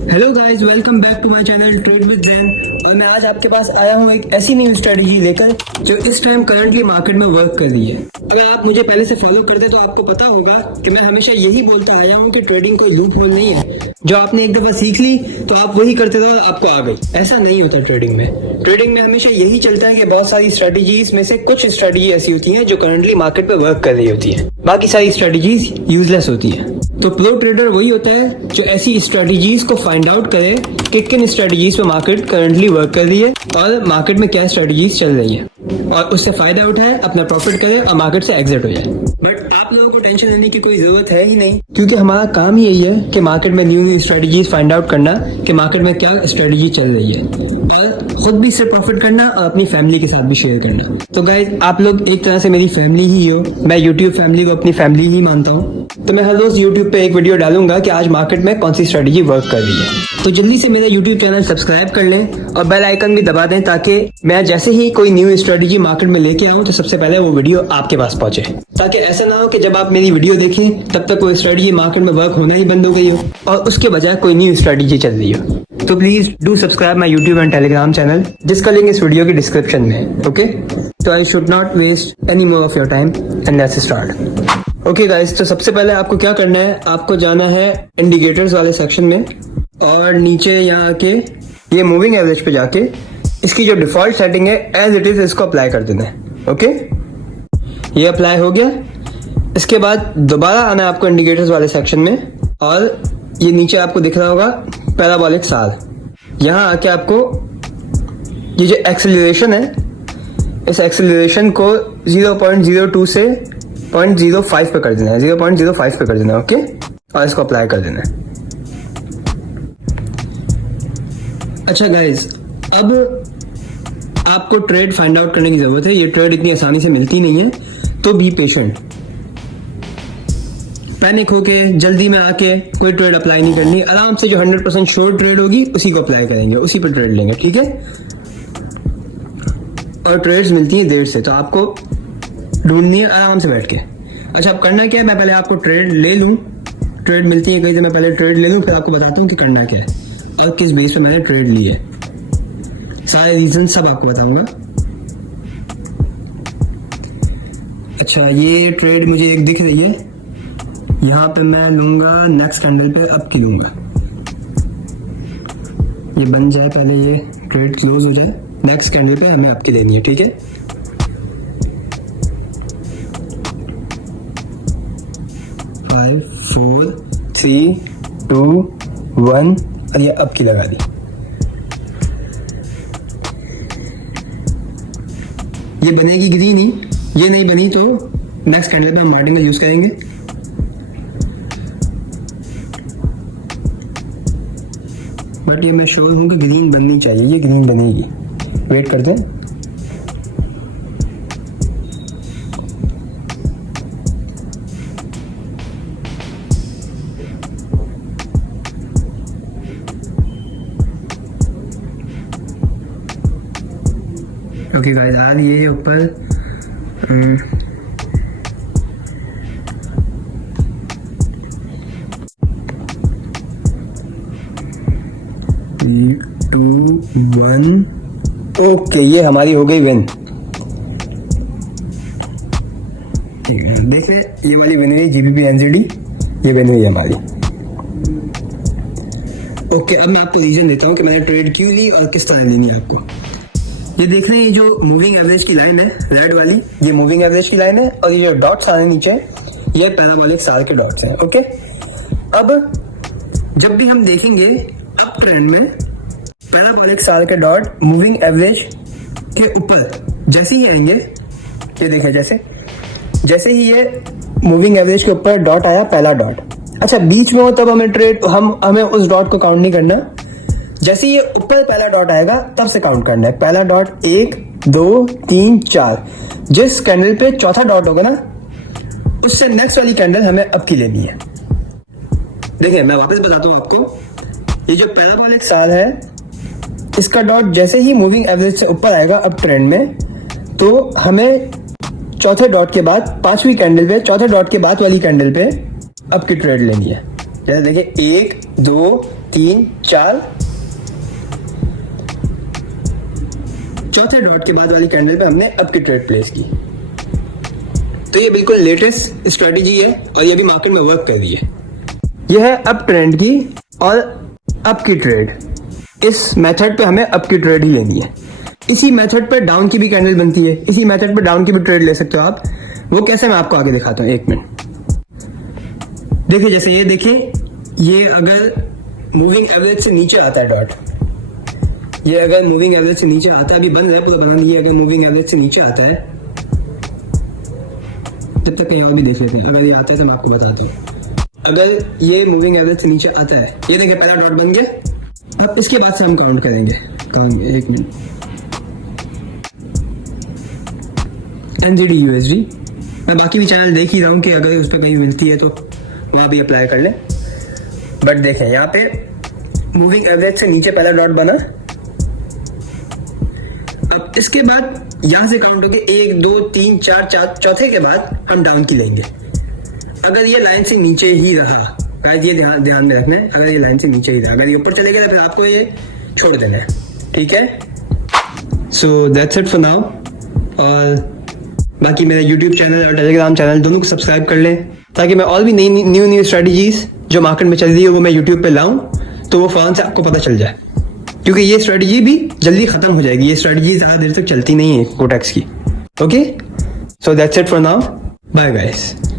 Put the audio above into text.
Hello guys, welcome back to my channel trade with Jain. और मैं आज आपके पास आया हूँ एक ऐसी न्यू स्ट्रेटजी लेकर जो इस टाइम करंटली मार्केट में वर्क कर रही है। अगर आप मुझे पहले से फॉलो करते तो आपको पता होगा कि मैं हमेशा यही बोलता आया हूँ कि ट्रेडिंग कोई लूप होल नहीं है। जो आपने एक दफा सीख ली तो आप वही करते थे और आपको आ गई। ऐसा नहीं होता ट्रेडिंग में। ट्रेडिंग में हमेशा यही चलता है कि बहुत सारी स्ट्रेटजीज में से कुछ स्ट्रेटजी ऐसी होती हैं जो करंटली मार्केट पे वर्क कर रही होती है, बाकी सारी स्ट्रेटजीज यूजलेस होती है। तो प्रो ट्रेडर वही होता है जो ऐसी स्ट्रेटजीज को फाइंड आउट करे कि किन स्ट्रेटजीज पे मार्केट करंटली वर्क कर रही है और मार्केट में क्या स्ट्रेटजीज चल रही है, और उससे फायदा उठाए, अपना प्रॉफिट करे और मार्केट से एग्जिट हो जाए। बट आप लोगों को टेंशन लेने की कोई जरूरत है ही नहीं, क्योंकि हमारा काम ही यही है कि मार्केट में न्यू स्ट्रेटजीज फाइंड आउट करना कि मार्केट में क्या स्ट्रेटजी चल रही है, और खुद भी इससे प्रॉफिट करना और अपनी फैमिली के साथ भी शेयर करना। तो गाइज, आप लोग एक तरह से मेरी फैमिली ही हो। मैं यूट्यूब फैमिली को अपनी फैमिली ही मानता हूँ। तो मैं हर रोज यूट्यूब पे एक वीडियो डालूंगा कि आज मार्केट में कौन सी स्ट्रेटजी वर्क कर रही है। तो जल्दी से मेरे यूट्यूब चैनल सब्सक्राइब कर लें और बेल आइकन भी दबा दें, ताकि मैं जैसे ही कोई न्यू स्ट्रेटजी मार्केट में लेके आऊं तो सबसे पहले वो वीडियो आपके पास पहुंचे, ताकि ऐसा ना हो कि जब आप मेरी वीडियो देखें तब तक वो स्ट्रेटजी मार्केट में वर्क होना ही बंद हो गई हो और उसके बजाय कोई न्यू स्ट्रेटजी चल रही हो। तो please do subscribe my YouTube and Telegram channel, जिसका लिंक इस वीडियो की डिस्क्रिप्शन में है। ओके, तो I should not waste any more of your time and let's start. Okay guys, तो सबसे पहले आपको क्या करना है, आपको जाना है इंडिकेटर्स वाले सेक्शन में और नीचे यहाँ आके ये मूविंग एवरेज पे जाके इसकी जो डिफॉल्ट सेटिंग है एज इट इज इसको अप्लाई कर देना है। ओके, ये अप्लाई हो गया। इसके बाद दोबारा आना है आपको इंडिकेटर्स वाले सेक्शन में और ये नीचे आपको दिख रहा होगा पैराबोलिक साल। यहाँ आके आपको ये जो एक्सेलरेशन है, इस एक्सेलरेशन को 0.02 से 0.05 पे कर देना है, 0.05 पे कर देना है। ओके, और इसको अप्लाई कर देना है। अच्छा गाइज, अब आपको ट्रेड फाइंड आउट करने की जरूरत है। ये ट्रेड इतनी आसानी से मिलती नहीं है, तो बी पेशेंट। पैनिक होके जल्दी में आके कोई ट्रेड अप्लाई नहीं करनी। आराम से जो 100% श्योर ट्रेड होगी उसी को अप्लाई करेंगे, उसी पर ट्रेड लेंगे, ठीक है। और ट्रेड्स मिलती हैं देर से, तो आपको ढूंढनी है आराम से बैठ के। अच्छा, अब करना क्या है, मैं पहले आपको ट्रेड ले लूं। ट्रेड मिलती है कहीं से, मैं पहले ट्रेड ले लूं, फिर आपको बताता हूँ कि करना क्या है और किस बेस पे मैंने ट्रेड ली है। सारे रीजन सब आपको बताऊंगा। अच्छा, ये ट्रेड मुझे एक दिख रही है, यहाँ पे मैं लूंगा नेक्स्ट कैंडल पे अप की लूंगा। ये बन जाए, पहले ये ट्रेड क्लोज हो जाए, नेक्स्ट कैंडल पे हमें अप की लेनी है, ठीक है। फाइव, 4, 3, 2, 1 और ये अप की लगा दी। ये बनेगी ग्रीन ही, ये नहीं बनी तो नेक्स्ट कैंडल पे हम मार्टिंगल यूज करेंगे। बट ये मैं श्योर हूं कि ग्रीन बननी चाहिए, ये ग्रीन बनेगी। वेट करते हैं। ओके गाइस, आ रही है ऊपर। 3, 2, 1। ओके, ये हमारी हो गई विन। ठीक है, देखिए ये वाली विन हुई, जीबीपी एनसीडी, ये विन हुई हमारी। ओके, अब मैं आपको रीजन देता हूँ कि मैंने ट्रेड क्यों ली और किस तरह लेनी है आपको। ये देख रहे हैं, ये जो मूविंग एवरेज की लाइन है रेड वाली, ये मूविंग एवरेज की लाइन है, और ये जो डॉट्स आ रहे हैं नीचे, ये पैराबोलिक साल के डॉट्स हैं। ओके, अब जब भी हम देखेंगे अप ट्रेंड में पैराबोलिक साल के डॉट मूविंग एवरेज के ऊपर जैसे ही आएंगे, ये देखें, जैसे ही ये मूविंग एवरेज के ऊपर डॉट आया, पहला डॉट, अच्छा बीच में हो तब हमें उस डॉट को काउंट नहीं करना। जैसे ये ऊपर पहला डॉट आएगा तब से काउंट करना है। पहला डॉट 1, 2, 3, 4, जिस कैंडल पे चौथा डॉट होगा ना, उससे नेक्स्ट वाली कैंडल हमें अप की लेनी है। देखिए, मैं वापस बताता हूँ आपको, ये जो पैराबोलिक साल है, इसका डॉट जैसे ही मूविंग एवरेज से ऊपर आएगा अप ट्रेंड में, तो हमें चौथे डॉट के बाद पांचवी कैंडल पे, चौथे डॉट के बाद वाली कैंडल पे अप की ट्रेड लेनी है। जैसे देखिए 1, 2, 3 4, चौथे डॉट के बाद वाली कैंडल पे हमने अप की ट्रेड प्लेस की। तो ये बिल्कुल लेटेस्ट स्ट्रेटेजी है और ये भी मार्केट में वर्क कर रही है। ये है अप ट्रेंड की और अप की ट्रेड। इस मेथड पे हमें अप की ट्रेड ही लेनी है। इसी मेथड पे डाउन की भी कैंडल बनती है, इसी मेथड पे डाउन की भी ट्रेड ले सकते हो आप। वो कैसे मैं आपको आगे दिखाता हूँ, 1 मिनट। देखिए जैसे ये देखें, ये अगर मूविंग एवरेज से नीचे आता है डॉट, ये अगर मूविंग एवरेज से नीचे आता है, अभी बंद है पूरा बना नहीं है, अगर मूविंग एवरेज से नीचे आता है, जब तक कहीं और भी देख लेते हैं, अगर ये आता है तो मैं आपको बताता हूँ। अगर ये मूविंग एवरेज से नीचे आता है, ये देखिए पहला डॉट बन गया। अब इसके बाद से हम काउंट करेंगे, 1 मिनट। NZD USD, मैं बाकी भी चैनल देख ही रहा हूँ कि अगर उस पर कहीं मिलती है तो वहाँ भी अप्लाई कर लें। बट देखें यहाँ पे मूविंग एवरेज से नीचे पहला डॉट बना। अब इसके बाद यहां से काउंट होके 1 2 3 4, चौथे के बाद हम डाउन की लेंगे। अगर ये लाइन से नीचे ही रहा, गाइस ये ध्यान में रखना है, अगर ये लाइन से नीचे ही रहा, अगर ये ऊपर चले गया तो फिर आपको ये छोड़ देना है, ठीक है। So that's it for now. और बाकी मेरा यूट्यूब चैनल और टेलीग्राम चैनल दोनों को सब्सक्राइब कर लें, ताकि मैं और भी न्यू स्ट्रेटजीज जो मार्केट में चल रही है वो मैं यूट्यूब पे लाऊं, तो वो फौरन से आपको पता चल जाए। क्योंकि ये स्ट्रेटजी भी जल्दी खत्म हो जाएगी, ये स्ट्रेटजी ज़्यादा देर तक चलती नहीं है कोटेक्स की। Okay, so that's it for now, bye guys.